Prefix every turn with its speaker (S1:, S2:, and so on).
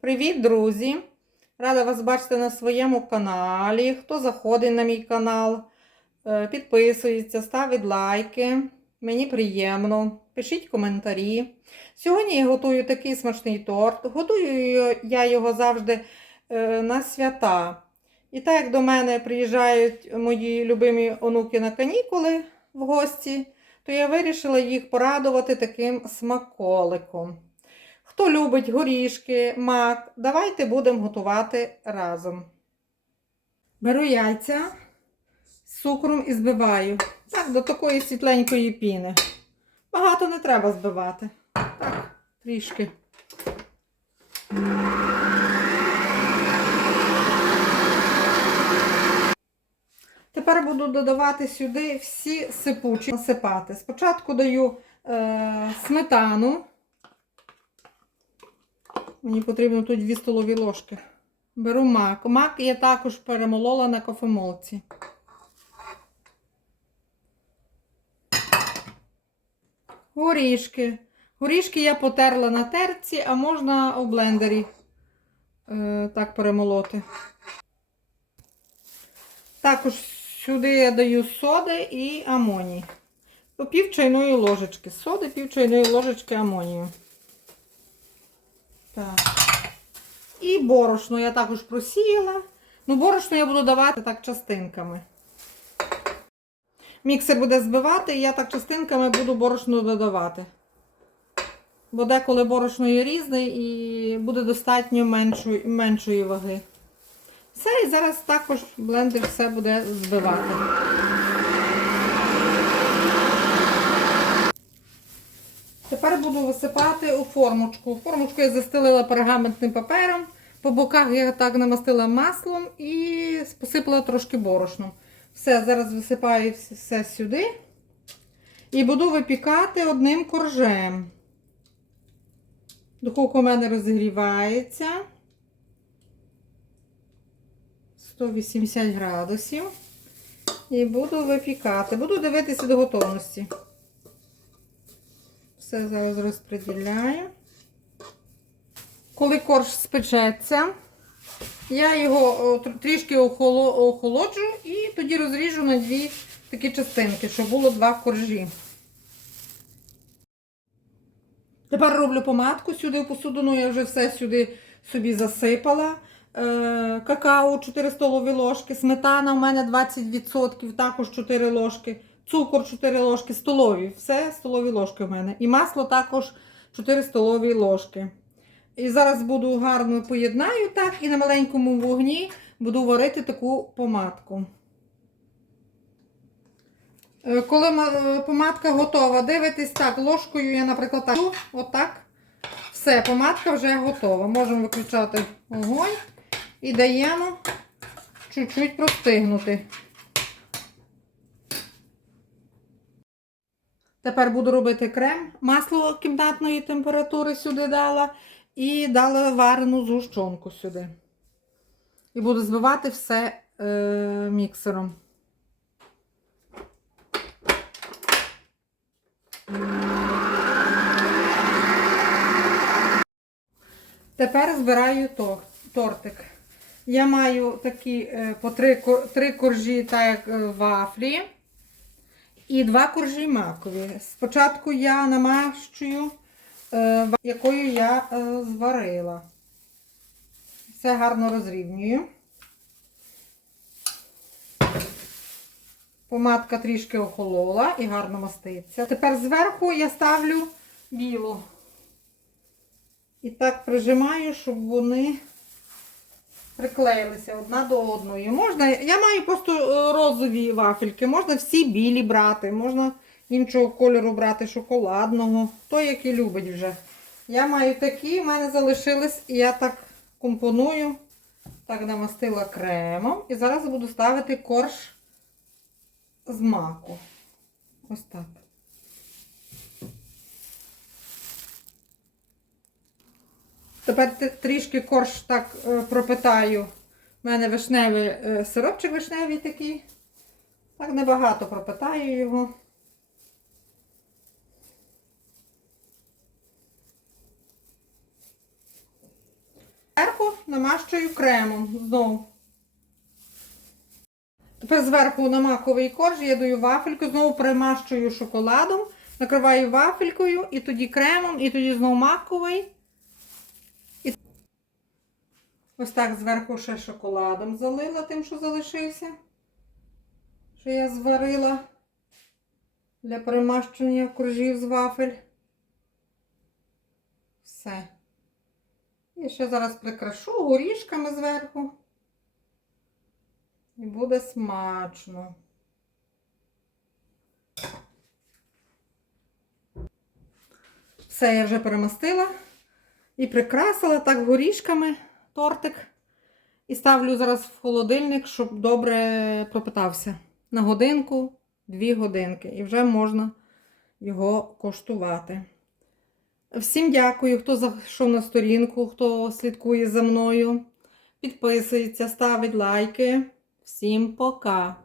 S1: Привіт, друзі! Рада вас бачити на своєму каналі. Хто заходить на мій канал, е, підписується, ставить лайки. Мені приємно. Пишіть коментарі. Сьогодні я готую такий смачний торт. Готую я його завжди е, на свята. І так як до мене приїжджають мої любимі онуки на канікули в гості, то я вирішила їх порадувати таким смаколиком. Хто любить горішки, мак, давайте будемо готувати разом. Беру яйця з цукром і збиваю. Так, до такої світленької піни. Багато не треба збивати. Так, трішки. Тепер буду додавати сюди всі сипучі насипати. Спочатку даю е, сметану. Мені потрібно тут 2 столові ложки. Беру мак. Мак я також перемолола на кофемолці. Горішки. Горішки я потерла на терці, а можна у блендері е, так перемолоти. Також сюди я даю соди і амоній. Пів чайної ложечки соди, пів чайної ложечки амонію. Так. І борошно я також просіяла. Ну, борошно я буду давати так частинками. Міксер буде збивати, і я так частинками буду борошно додавати. Бо деколи борошно є різне і буде достатньо меншої, меншої ваги. Все, і зараз також блендер все буде збивати. Тепер буду висипати у формочку. Формочку я застелила пергаментним папером. По боках я так намастила маслом і посипала трошки борошном. Все, зараз висипаю все сюди. І буду випікати одним коржем. Духовка у мене розігрівається. 180 градусів. І буду випікати. Буду дивитися до готовності. Все зараз розподіляю. Коли корж спечеться, я його трішки охолоджу і тоді розріжу на дві такі частинки, щоб було два коржі. Тепер роблю помадку сюди в посудину, я вже все сюди собі засипала. Е, какао 4 столові ложки, сметана у мене 20%, також 4 ложки, цукор 4 ложки, столові. Все столові ложки в мене. І масло також 4 столові ложки. І зараз буду гарно поєднаю так і на маленькому вогні буду варити таку помадку. Е, Коли помадка готова, дивитесь так, ложкою я, наприклад, так, отак. Все, помадка вже готова. Можемо виключати огонь і даємо чуть-чуть простигнути. Тепер буду робити крем. Масло кімнатної температури сюди дала і дала варену згущенку сюди. І буду збивати все е, міксером. Тепер збираю тортик. Я маю такі е, по три, три коржі, так як е, вафлі, і два коржі макові. Спочатку я намащую, е, якою я зварила. Все гарно розрівнюю. Помадка трішки охолола і гарно маститься. Тепер зверху я ставлю білу. І так прижимаю, щоб вони приклеїлися одна до одної. Можна, Я маю просто розові вафельки, можна всі білі брати, можна іншого кольору брати, шоколадного. Хто який любить вже. Я маю такі, в мене залишились, і я так компоную, так намастила кремом. І зараз буду ставити корж з маку. Ось так. Тепер трішки корж так пропитаю. У мене вишневий сиропчик вишневий такий. Так небагато пропитаю його. Зверху намащую кремом знову. Тепер зверху на маковий корж я даю вафельку, знову примащую шоколадом, накриваю вафелькою і тоді кремом, і тоді знову маковий. І... Ось так зверху ще шоколадом залила тим, що залишився. Що я зварила для примащення коржів з вафель. Все. І ще зараз прикрашу горішками зверху. І буде смачно. Все, я вже перемастила і прикрасила так горішками тортик. І ставлю зараз в холодильник, щоб добре пропитався. На годинку, дві годинки. І вже можна його коштувати. Всім дякую, хто зайшов на сторінку, хто слідкує за мною. Підписується, ставить лайки. Всім пока!